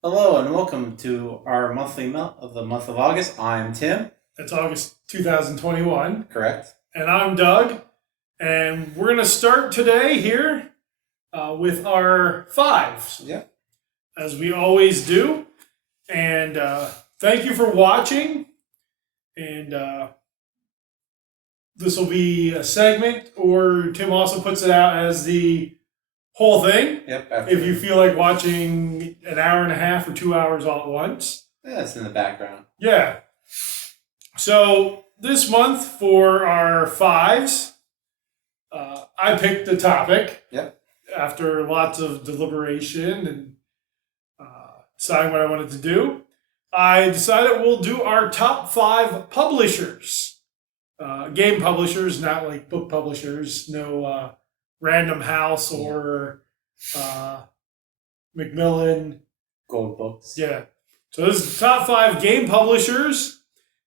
Hello and welcome to our monthly melt of the month of August. I'm Tim. It's August 2021. Correct. And I'm Doug. And we're going to start today here with our fives, Yeah. as we always do. And thank you for watching. And this will be a segment, or Tim also puts it out as the whole thing. Yep. If you feel like watching an hour and a half or 2 hours all at once. Yeah, it's in the background. Yeah. So this month for our fives, I picked the topic. Yep. After lots of deliberation and deciding what I wanted to do. I decided we'll do our top five publishers. Game publishers, not like book publishers. No Random House or Macmillan. Gold books. Yeah. So this is the top five game publishers.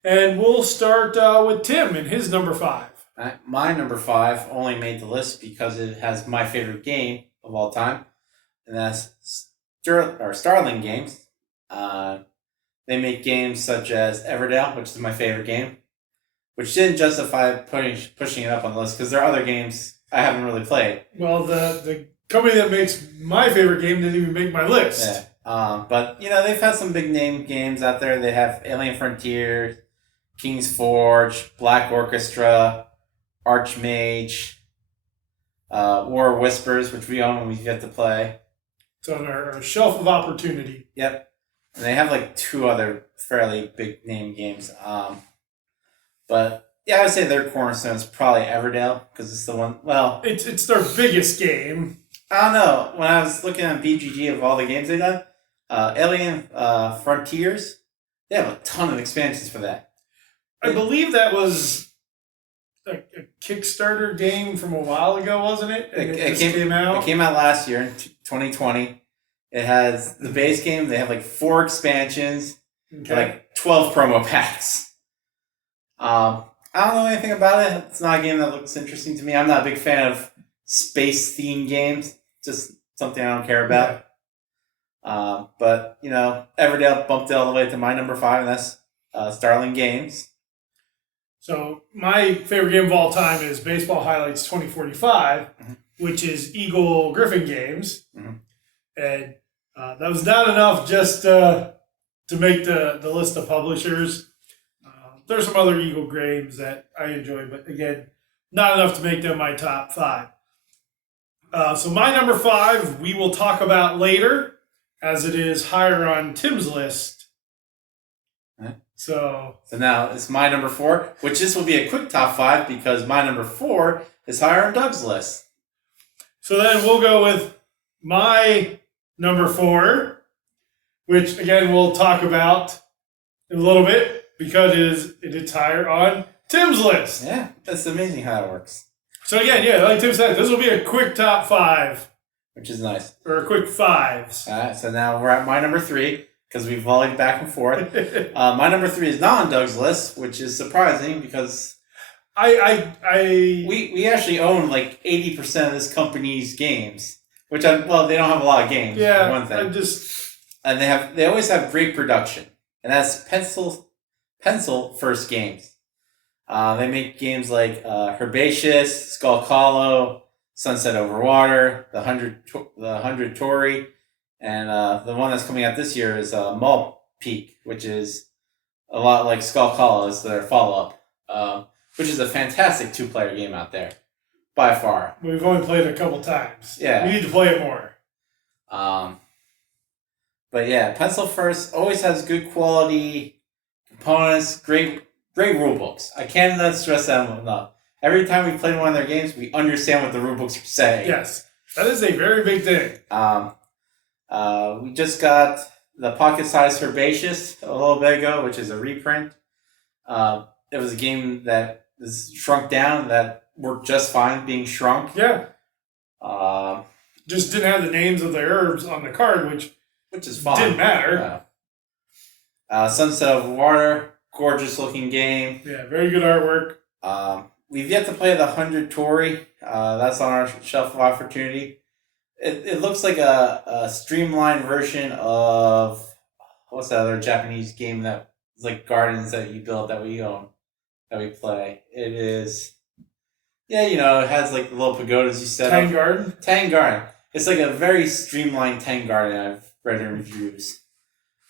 And we'll start with Tim and his number five. My number five only made the list because it has my favorite game of all time, and that's Starling Games. They make games such as Everdell, which is my favorite game, which didn't justify pushing it up on the list because there are other games I haven't really played. Well, the company that makes my favorite game didn't even make my list. Yeah. But they've had some big name games out there. They have Alien Frontier, King's Forge, Black Orchestra, Archmage, War of Whispers, which we own and we get to play. It's on our shelf of opportunity. Yep. And they have like two other fairly big name games. But yeah, I would say their cornerstone is probably Everdell because it's the one. Well, it's their biggest game. I don't know. When I was looking at BGG of all the games they've done, Alien Frontiers, they have a ton of expansions for that. I believe that was a Kickstarter game from a while ago, wasn't it? And it came out. It came out last year in 2020. It has the base game. They have like 4 expansions, like 12 promo packs. I don't know anything about it. It's not a game that looks interesting to me. I'm not a big fan of space-themed games. Just something I don't care about. Yeah. But, Everdell bumped it all the way to my number 5, and that's Starling Games. So my favorite game of all time is Baseball Highlights 2045, which is Eagle Griffin Games. And that was not enough just to make the list of publishers. There's some other Eagle games that I enjoy, but again, not enough to make them my top 5. So my number 5 we will talk about later, as it is higher on Tim's list. So now it's my number 4, which this will be a quick top 5 because my number 4 is higher on Doug's list. So then we'll go with my number 4, which again we'll talk about in a little bit because it is higher on Tim's list. Yeah, that's amazing how it works. So again, yeah, like Tim said, this will be a quick top 5. Which is nice. Or a quick 5s. All right, so now we're at my number 3 because we've volleyed back and forth. My number 3 is not on Doug's list, which is surprising because we actually own like 80% of this company's games, which they don't have a lot of games. Yeah, for one thing. And they always have great production, and that's Pencil First Games. They make games like Herbaceous, Skull Hollow, Sunset Over Water, the 100 Tory, and the one that's coming out this year is Mall Peak, which is a lot like Skull Hollow. It's their follow-up, which is a fantastic 2-player game out there, by far. We've only played it a couple times. Yeah. We need to play it more. But yeah, Pencil First always has good quality components, great rule books. I cannot stress that enough. Every time we play one of their games, we understand what the rule books are saying. Yes, that is a very big thing. We just got the pocket-sized Herbaceous a little bit ago, which is a reprint. It was a game that is shrunk down that worked just fine being shrunk. Yeah. Just didn't have the names of the herbs on the card, which is fine. Didn't matter. Sunset Over Water, gorgeous looking game. Yeah, very good artwork. We've yet to play the 100 Tory. That's on our shelf of opportunity. it looks like a streamlined version of what's that other Japanese game that is like gardens that you build that we own that we play. It is yeah, it has like the little pagodas you set Tang up. Garden. Tang Garden. It's like a very streamlined Tang Garden I've read in reviews.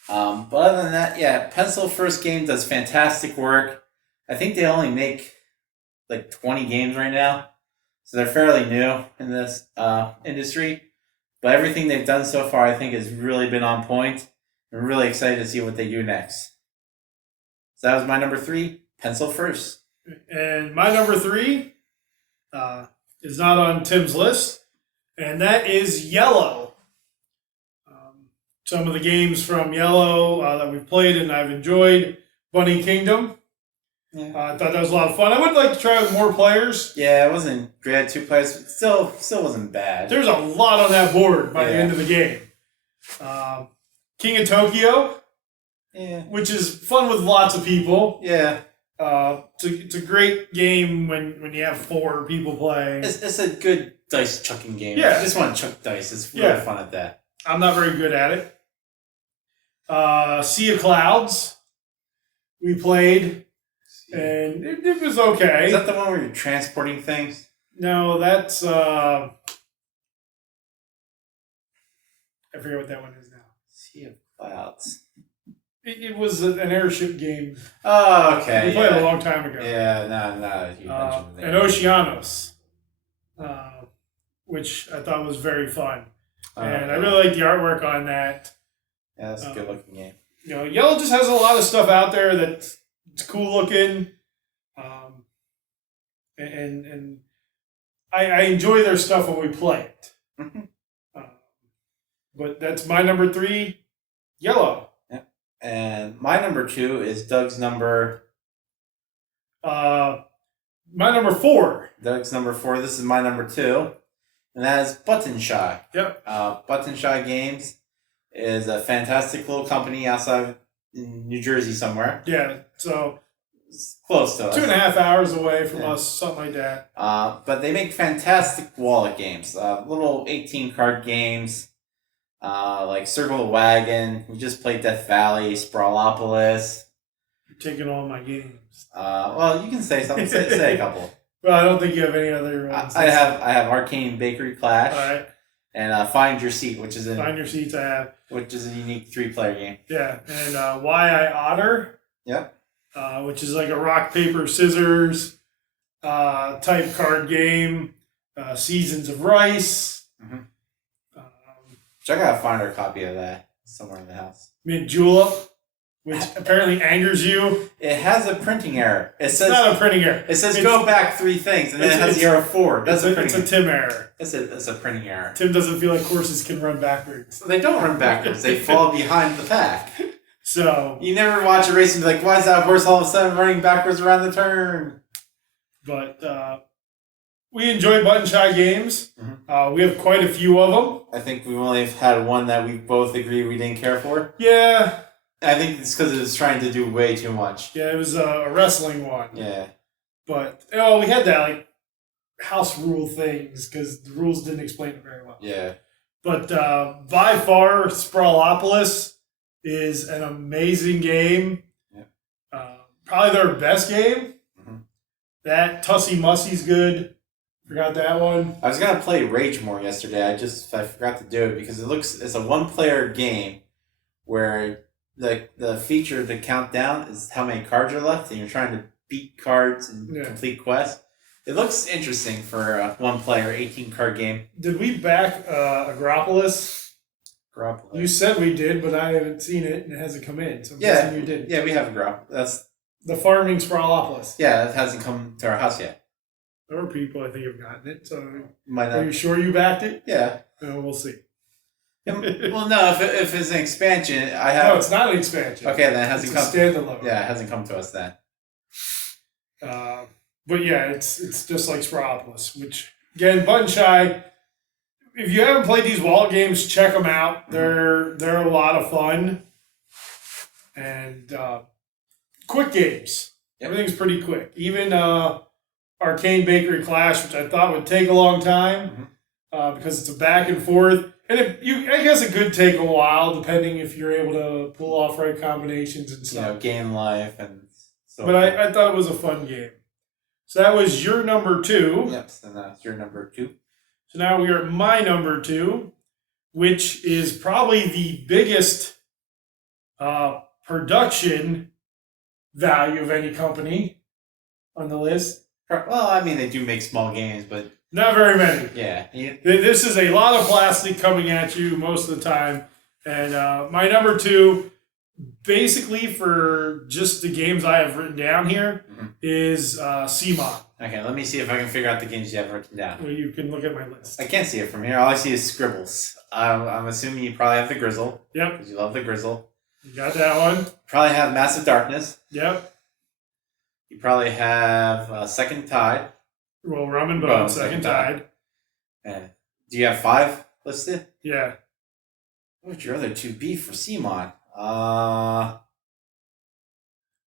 But other than that, yeah, Pencil First Game does fantastic work. I think they only make like 20 games right now, so they're fairly new in this industry. But everything they've done so far, I think, has really been on point. I'm really excited to see what they do next. So that was my number 3, Pencil First. And my number 3 is not on Tim's list, and that is Yellow. Some of the games from Yellow that we've played and I've enjoyed. Bunny Kingdom. Yeah. I thought that was a lot of fun. I would like to try it with more players. Yeah, it wasn't great. 2 players, but still wasn't bad. There's a lot on that board by the end of the game. King of Tokyo, which is fun with lots of people. Yeah. It's a great game when you have 4 people playing. It's a good dice chucking game. Yeah. I just want to chuck dice. It's really fun at that. I'm not very good at it. Sea of Clouds, we played, and it was okay. Is that the one where you're transporting things? No, that's I forget what that one is now. Sea of Clouds. It was an airship game. Oh, okay. We played it a long time ago. Yeah, no, you mentioned and Oceanos, which I thought was very fun. And I really like the artwork on that. Yeah, that's a good looking game. Yellow just has a lot of stuff out there that's cool looking. And I enjoy their stuff when we play it. Mm-hmm. But that's my number 3, Yellow. Yeah. And my number 2 is Doug's number... my number 4. Doug's number 4. This is my number 2. And that is Button Shy. Yep. Button Shy Games is a fantastic little company outside in New Jersey somewhere. Yeah, so it's close to us. 2.5 hours away from us, something like that. But they make fantastic wallet games. Little 18-card games, like Circle the Wagon. We just played Death Valley, Sprawlopolis. You're taking all my games. Well, you can say something. Say a couple. Well, I don't think you have any other ones. I have Arcane Bakery Clash. All right. And Find Your Seat, which is Find Your Seats I have. Which is a unique 3-player game. Yeah, and Why I Otter. Yep. Which is like a rock, paper, scissors type card game. Seasons of Rice. Mm-hmm. Which I gotta find our copy of that somewhere in the house. Mint Julep, which apparently angers you. It has a printing error. It's not a printing error. It says go back 3 things, and then it has the error 4. That's it's a Tim error. It's a printing error. Tim doesn't feel like horses can run backwards. They don't run backwards. They fall behind the pack. So you never watch a race and be like, why is that horse all of a sudden running backwards around the turn? But we enjoy Button Shy games. Mm-hmm. We have quite a few of them. I think we've only had one that we both agree we didn't care for. Yeah. I think it's because it was trying to do way too much. Yeah, it was a wrestling one. Yeah. But, we had that, like, house rule things because the rules didn't explain it very well. Yeah. But by far, Sprawlopolis is an amazing game. Yeah. Probably their best game. Mm-hmm. That Tussie Mussie's good. Forgot that one. I was gonna play Rage More yesterday. I forgot to do it because it's a 1-player game where the feature to count down is how many cards are left, and you're trying to beat cards and complete quests. It looks interesting for a 1-player 18-card game. Did we back Agropolis? Agropolis. You said we did, but I haven't seen it and it hasn't come in. So I'm guessing you did. Yeah, we have Agropolis. That's the farming Sprawlopolis. Yeah, it hasn't come to our house yet. There are people I think have gotten it. So Might not. Are you sure you backed it? Yeah. We'll see. Well, no. If it's an expansion, I have. No, it's not an expansion. Okay, then it hasn't come. Standalone. Yeah, it hasn't come to us then. But yeah, it's just like Sprawlopolis, which again, Button Shy. If you haven't played these wallet games, check them out. They're a lot of fun and quick games. Yep. Everything's pretty quick. Even Arcane Bakery Clash, which I thought would take a long time, because it's a back and forth. And I guess it could take a while, depending if you're able to pull off right combinations and stuff. Gain life and so. But I thought it was a fun game. So that was your number 2. Yep. So that's your number 2. So now we are at my number 2, which is probably the biggest production value of any company on the list. Well, I mean, they do make small games, but Not very many. yeah. This is a lot of plastic coming at you most of the time. And my number 2, basically for just the games I have written down here, is CMON. Okay, let me see if I can figure out the games you have written down. Well, you can look at my list. I can't see it from here. All I see is scribbles. I'm assuming you probably have the Grizzle. Yep. Because you love the Grizzle. You got that one. Probably have Massive Darkness. Yep. You probably have Second Tide. Well, Rum and Bone, Second Tide. And do you have 5 listed? Yeah. What would your other 2 be for CMON?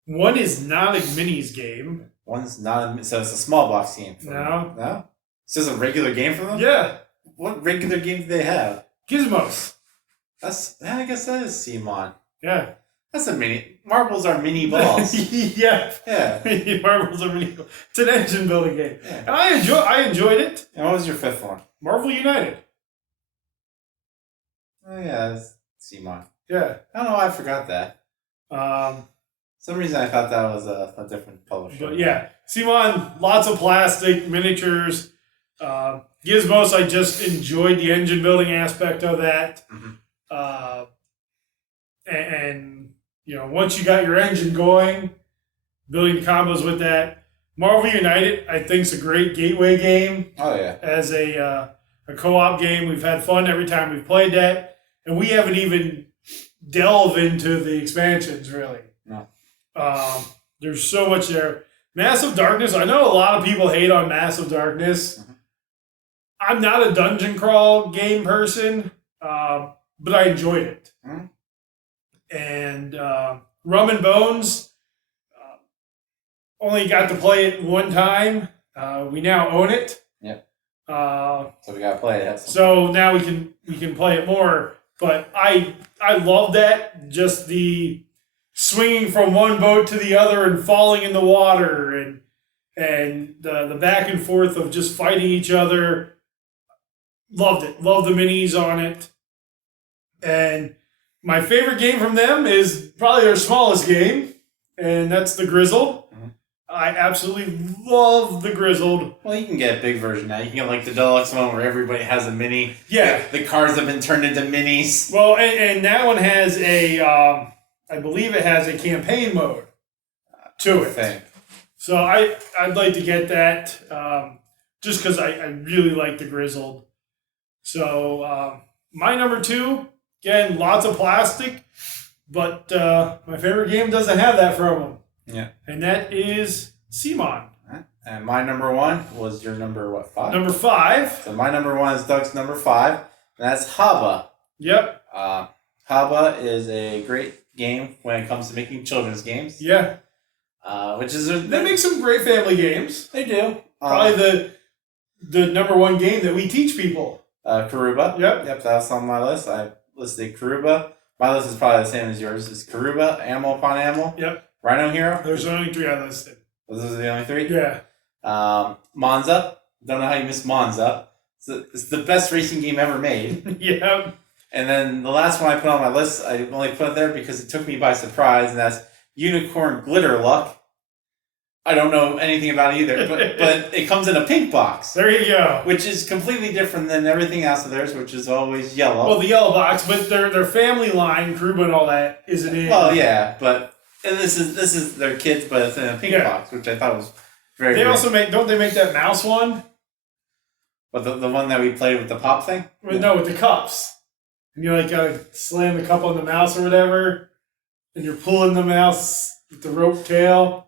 One is not a minis game. One's not so it's a small box game. No. No? It's just a regular game for them? Yeah. What regular game do they have? Gizmos. I guess that is CMON. Yeah. That's a mini. Marbles are mini balls. Yeah. Yeah. Marbles are really cool. It's an engine building game. Yeah. And I enjoyed it. And what was your 5th one? Marvel United. Oh yeah, that's CMON. Yeah. I don't know why I forgot that. Some reason I thought that was a different publisher. But yeah, CMON, lots of plastic, miniatures. Gizmos, I just enjoyed the engine building aspect of that. And once you got your engine going, building combos with that. Marvel United, I think, is a great gateway game. Oh yeah. As a co-op game, we've had fun every time we've played that, and we haven't even delved into the expansions really. No. There's so much there. Massive Darkness. I know a lot of people hate on Massive Darkness. I'm not a dungeon crawl game person, but I enjoyed it. And Rum and Bones, only got to play it one time. We now own it. Yep. So we gotta play it. So now we can play it more. But I love that, just the swinging from one boat to the other and falling in the water and the back and forth of just fighting each other. Loved it. Loved the minis on it. And my favorite game from them is probably their smallest game, and that's the Grizzled. I absolutely love the Grizzled. Well, you can get a big version now. You can get like the deluxe one where everybody has a mini. Yeah. The cars have been turned into minis. Well, and that one has I believe it has a campaign mode to it. Thing. So I'd like to get that just because I really like the Grizzled. So my number 2, again, lots of plastic, but my favorite game doesn't have that from them. Yeah. And that is CMON. And my number 1 was your number, 5? Number 5. So my number 1 is Doug's number 5, and that's Haba. Yep. Haba is a great game when it comes to making children's games. Yeah. Which is... They make some great family games. They do. Probably the number 1 game that we teach people. Karuba. Yep, that's on my list. I listed Karuba. My list is probably the same as yours. It's Karuba, Animal Upon Animal. Yep. Rhino Hero. There's only 3 I listed. Those are the only 3? Yeah. Monza. Don't know how you missed Monza. It's the best racing game ever made. Yep. And then the last one I put on my list, I only put it there because it took me by surprise, and that's Unicorn Glitter Luck. I don't know anything about it either, but it comes in a pink box. There you go. Which is completely different than everything else of theirs, which is always yellow. Well, the yellow box, but their family line, Karuba and all that, isn't in. Well, yeah, but this is their kids, but it's in a pink box, which I thought was very. They also don't they make that mouse one? But the one that we played with the pop thing? Well, no, with the cups. And you gotta slam the cup on the mouse or whatever, and you're pulling the mouse with the rope tail.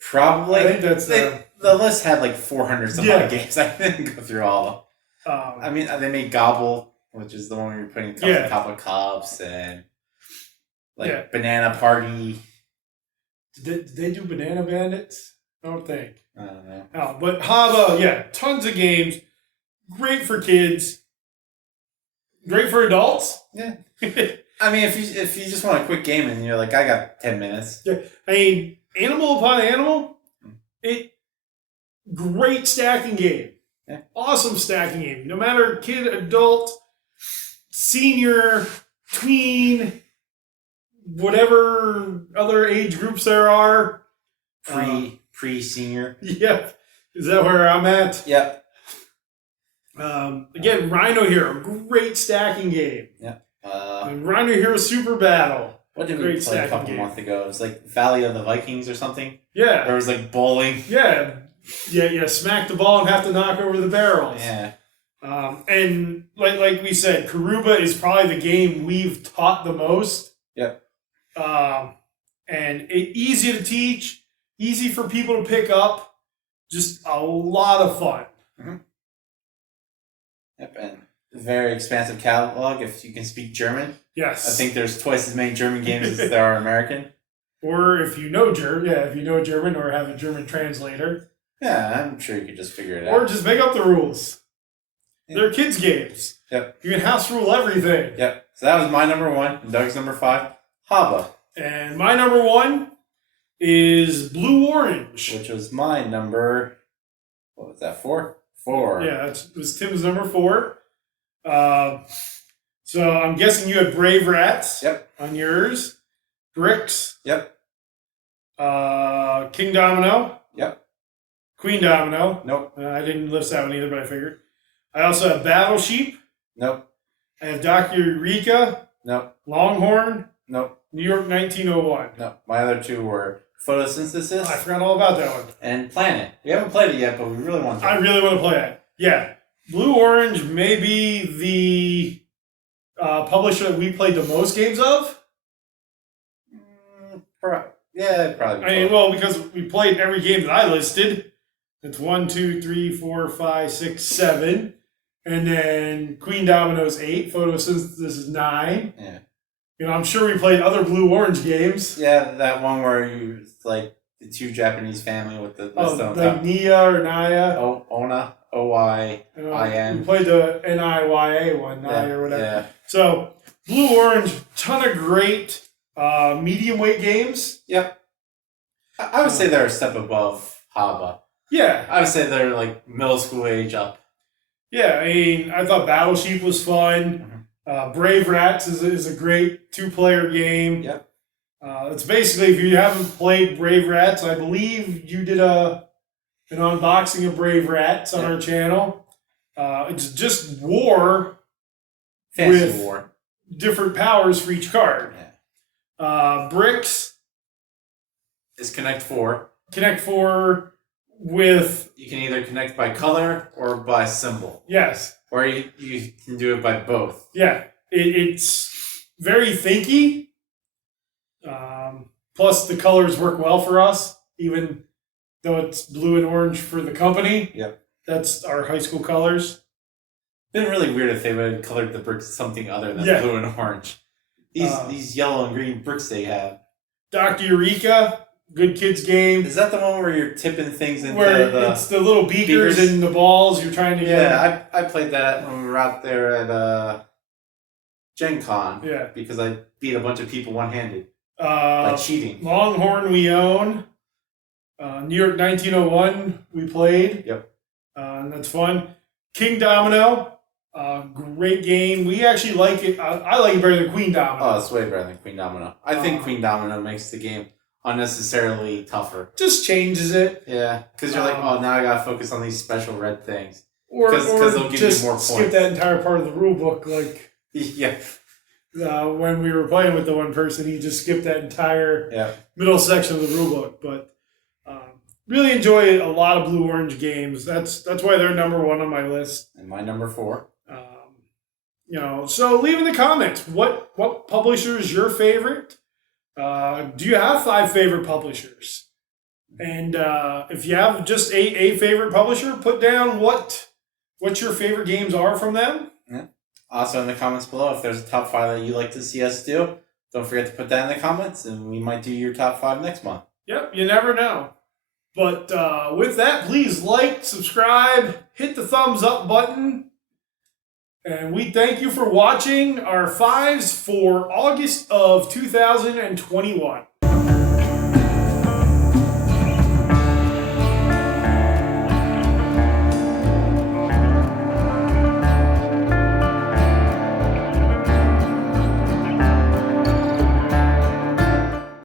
Probably. I think that's the list had like 400 some odd games. I didn't go through all of them. I mean, they made Gobble, which is the one where you're putting cups on top of cups, and Banana Party. Did they do Banana Bandits? I don't think. I don't know. No, but Haba, tons of games. great for kids, great for adults. Yeah. I mean, if you just want a quick game and you're like, I got 10 minutes. Yeah. I mean, animal upon animal, great stacking game. Yeah. Awesome stacking game. No matter kid, adult, senior, tween, whatever other age groups there are. Pre-senior. Yep. Is that where I'm at? Yep. Again, Rhino Hero, great stacking game. Yeah. And Rhino Hero Super Battle. What did we Great play a couple stacking months ago? It was like Valley of the Vikings or something. Yeah. Or it was like bowling. Yeah. Yeah, smack the ball and have to knock over the barrels. Yeah. And like we said, Karuba is probably the game we've taught the most. Yep. And easy to teach, easy for people to pick up, just a lot of fun. Mm-hmm. Yep, and very expansive catalog if you can speak German. Yes. I think there's twice as many German games as there are American. Or if you know German or have a German translator. Yeah, I'm sure you could just figure it out. Or just make up the rules. Yeah. They're kids' games. Yep. You can house rule everything. Yep. So that was my number 1. And Doug's number 5. Haba. And my number 1 is Blue Orange. Which was my number... What was that, 4? 4. Yeah, it was Tim's number 4. So I'm guessing you had Brave Rats. Yep. On yours. Bricks. Yep. King Domino. Yep. Queen Domino. Nope. I didn't list that one either, but I figured. I also have Battle Sheep. Nope. I have Dr. Eureka. Nope. Longhorn. Nope. New York 1901. No. My other 2 were Photosynthesis I forgot all about that one. and Planet. We haven't played it yet, but we really want to. I really want to play it. Yeah. Blue Orange may be the publisher that we played the most games of. Yeah, probably. I mean, well, because we played every game that I listed. It's 1, 2, 3, 4, 5, 6, 7. And then Queen Domino's 8. Photosynthesis is 9. Yeah. You know, I'm sure we played other Blue Orange games. Yeah, that one where you like the 2 Japanese family with the list on like top. Nia or Naya. Ona, O-I-I-N. We played the NIYA one, Naya or whatever. Yeah. So, Blue Orange, ton of great medium weight games. Yep. I would say they're a step above Haba. Yeah. I would say they're like middle school age up. Yeah, I mean, I thought Battle Sheep was fun. Brave Rats is a great 2-player game. Yep. It's basically, if you haven't played Brave Rats, I believe you did an unboxing of Brave Rats on our channel. It's just war. Fantasy with War. Different powers for each card. Yeah. Bricks. Is Connect 4. Connect 4 with... You can either connect by color or by symbol. Yes. Or you can do it by both. Yeah. It's very thinky. Plus, the colors work well for us, even though it's blue and orange for the company. Yep. That's our high school colors. Been really weird if they would have colored the bricks something other than blue and orange. These yellow and green bricks they have. Dr. Eureka, good kids game. Is that the one where you're tipping things into it's the little beakers and the balls you're trying to get? Yeah, I played that when we were out there at Gen Con. Yeah. Because I beat a bunch of people one-handed by cheating. Longhorn we own. New York 1901 we played. Yep. And that's fun. King Domino. Great game. We actually like it. I like it better than Queen Domino. Oh, it's way better than Queen Domino. I think Queen Domino makes the game unnecessarily tougher. Just changes it. Yeah, because you're like, oh, now I gotta focus on these special red things. Or they'll give just you more points. skip that entire part of the rule book. Like, yeah. When we were playing with the one person, he just skipped that entire middle section of the rule book. But really enjoy a lot of Blue Orange games. That's why they're number 1 on my list. And my number 4. So leave in the comments what publisher is your favorite. Do you have 5 favorite publishers? And if you have just a favorite publisher, put down what your favorite games are from them. Yeah. Also in the comments below, if there's a top 5 that you'd like to see us do, don't forget to put that in the comments, and we might do your top 5 next month. Yep, you never know. But with that, please like, subscribe, hit the thumbs up button. And we thank you for watching our fives for August of 2021.